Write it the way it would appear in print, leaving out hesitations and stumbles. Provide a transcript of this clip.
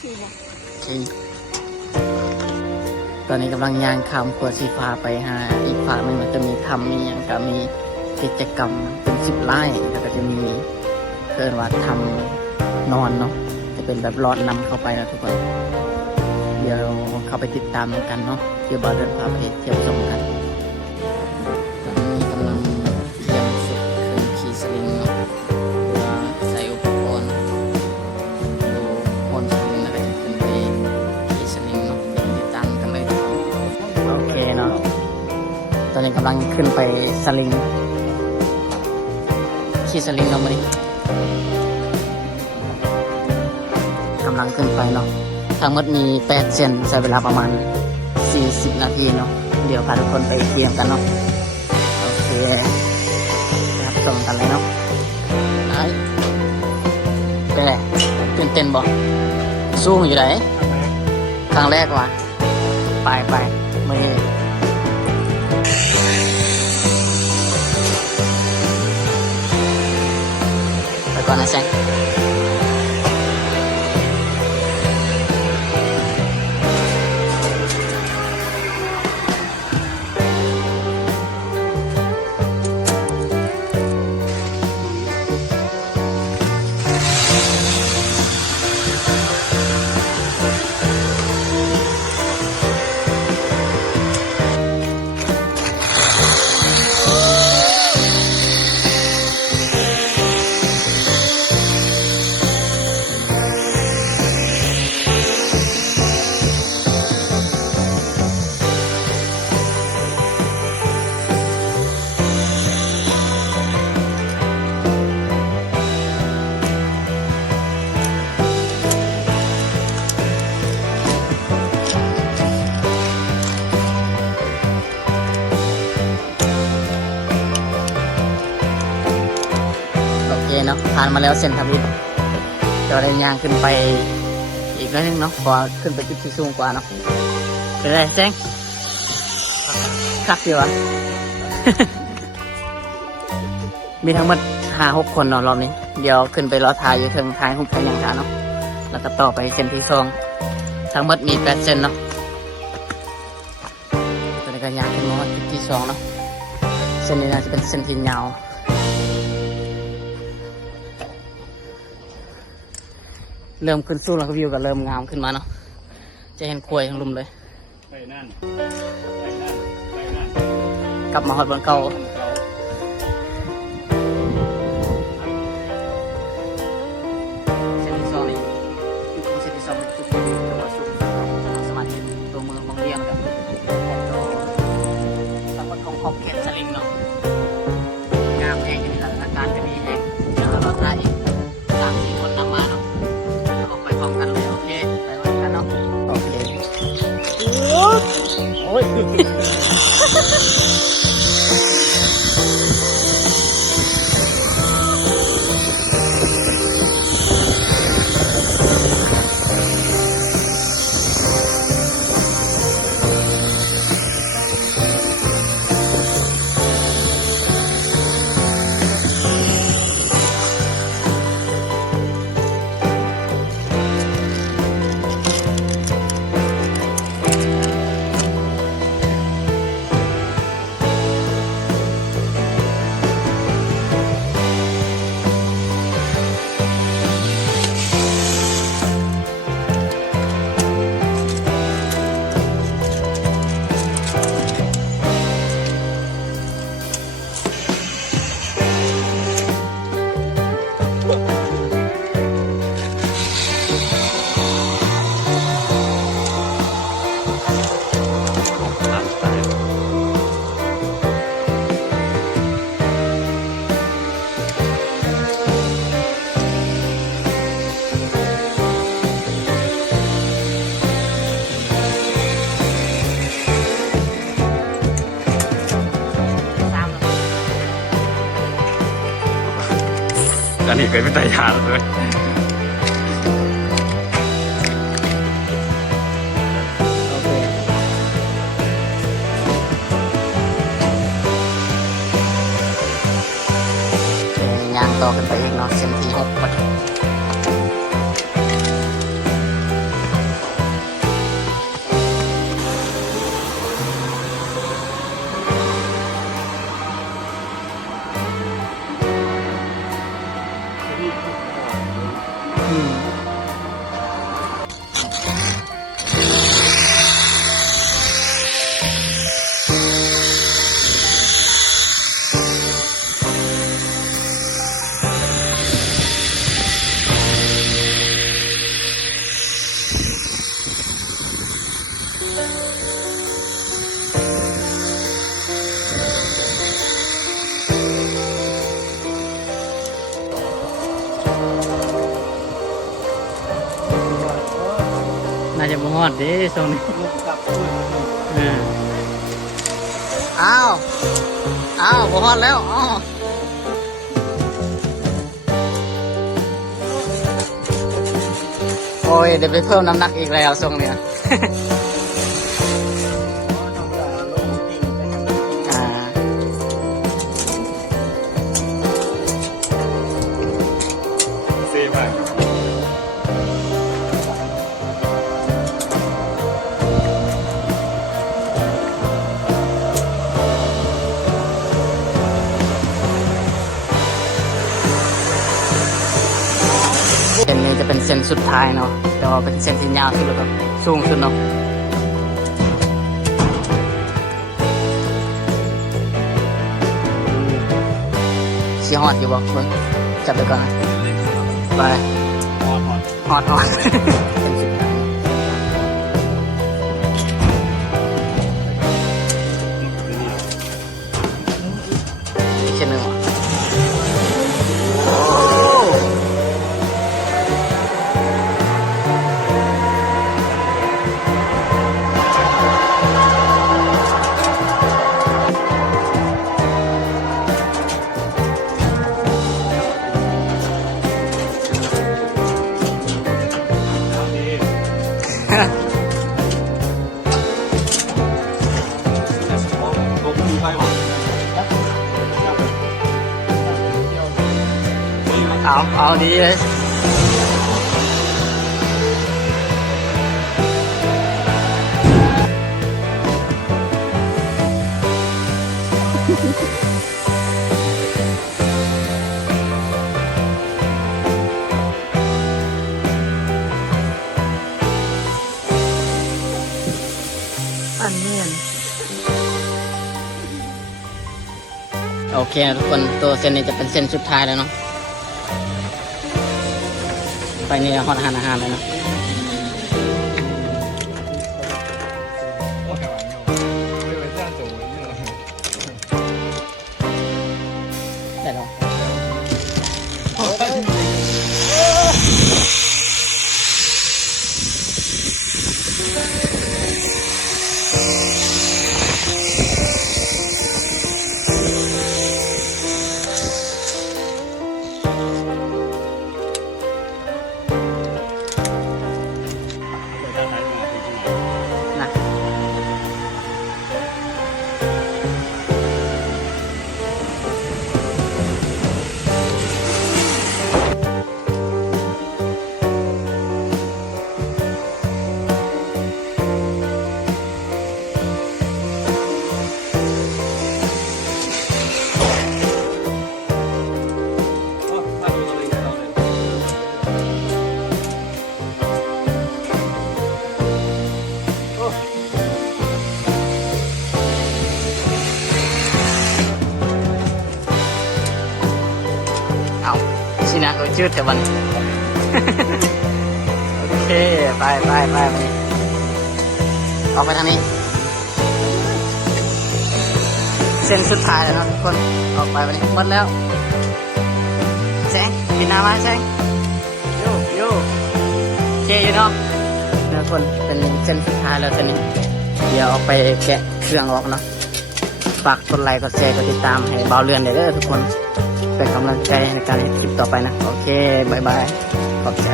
ตอนนี้กำลังย่างข้ามขวดสีฟ้าไปหาอีกฝั่งหนึ่งมันจะมีทำมีอย่างก็มีกิจกรรมเป็น10 ไร่แล้วก็จะมีเกินว่าทำนอนเนาะจะเป็นแบบรอดนำเข้าไปนะทุกคนเดี๋ยวเข้าไปติดตามกันเนาะเดี๋ยวบอลเดินพาไปเที่ยวชมกันตอนนี้กำลังเตรียมสุดขึ้นขี่สลิงเนาะเพื่อใส่อุปกรณ์ดูบนสลิงแล้วก็จะขึ้นไปขี่สลิงเนาะเดี๋ยวติดตามกันเลยทุกคนโอเคเนาะตอนนี้กำลังขึ้นไปสลิงขี่สลิงเนาะมาดิกำลังขึ้นไปเนาะทั้งหมดมี8 เส้นใช้เวลาประมาณ40 นาทีเนาะเดี๋ยวพาทุกคนไปเที่ยวกันเนาะโอเคครับชมกันเลยเนาะไอ้เป็นไงตื่นเต้นบ่สู้อยู่ไหนครั้งแรกว่ะไปไม่ไปก่อนนะแซงเนาะผ่านมาแล้วเส้นทางนี้เราได้ย่างขึ้นไปอีกนิดนึงเนาะพอขึ้นไปจุดที่สูงกว่าเนาะเป็นไรแจ้งคักอยู่วะ มีทั้งหมด5-6 คนเนาะรอบนี้เดี๋ยวขึ้นไปรอถ่ายอยู่เทิงท้ายหุบกันยังขาเนาะแล้วก็ต่อไปเส้นที่2ทั้งหมดมี8 เส้นเนาะตัวนี้ก็ย่างขึ้นมาจุดที่2เนาะเส้นนี้น่าจะเป็นเส้นที่ยาวเริ่มขึ้นสู้แล้วก็วิวก็เริ่มงามขึ้นมาเนาะจะเห็นควยทั้งลุมเลยไปนั่นกลับมาฮอดบนเก่าเส้นที่2นี่จุดของเส้นที่2เป็นจุดที่จังหวัดสุพรรณสมาธิตัวเมืองบางเรียงกันทั้งหมดของขอบเขตสลิงเนาะงามแห่งกันนี่แหละอาการก็ดีแห่งแล้วเราได้อีก3-4 คนนำมาเนาะพร้อมกันเลยโอเคไปวันกันเนาะโอเคโอ้อันนี้เคยเป็นตายาแล้วด้วยย่างต่อกันไปอีกเนาะเส้นที่6 น่าจะบ่ฮอดเด้ทรงนี้ ลูกกลับด้วย อ้าวอ้าวบ่ฮอดแล้วอ๋อโอ้ยเดี๋ยวไปเพิ่มน้ำหนักอีกแล้วทรงเนี้ย อ่าเซ่มาก เส้นนี้จะเป็นเส้นสุดท้ายเนาะแต่ว่าเป็นเส้นที่ยาวสุดแล้วก็สูงสุดเนาะชี้ฮอดอยู่บ่คุณจับไปก่อนนะไป พอ ฮอดเป็นสุดท้ายอีกเส้นหนึ่งเหรอโอ้ผมมีไฟหวัง เอาดีเลยอันเนียนโอเคนะทุกคนตัวเส้นนี้จะเป็นเส้นสุดท้ายแล้วเนาะไปนี่ฮอตอาหารเลยเนาะ 我开玩笑，我以为这样走文艺了。 ได้แล้วนะ เอาสินะจืดแต่วัน โอเค ไปวันนี้ออกไปทางนี้ เส้นสุดท้ายแล้วเนาะทุกคน ออกไปวันนี้หมดแล้วแซงกินน้ำมาแซงโยโอเคอยู่เนาะทุกคนเป็นเส้นสุดท้ายแล้วตอนนี้ เดี๋ยวออกไปแกะเครื่องออกเนาะ ฝากกดไลค์กดแชร์กดติดตามให้เบาเรือนได้เด้อทุกคนเป็นกำลังใจในการเห็นคลิปต่อไปนะ โอเค บ๊ายบาย ขอบใจ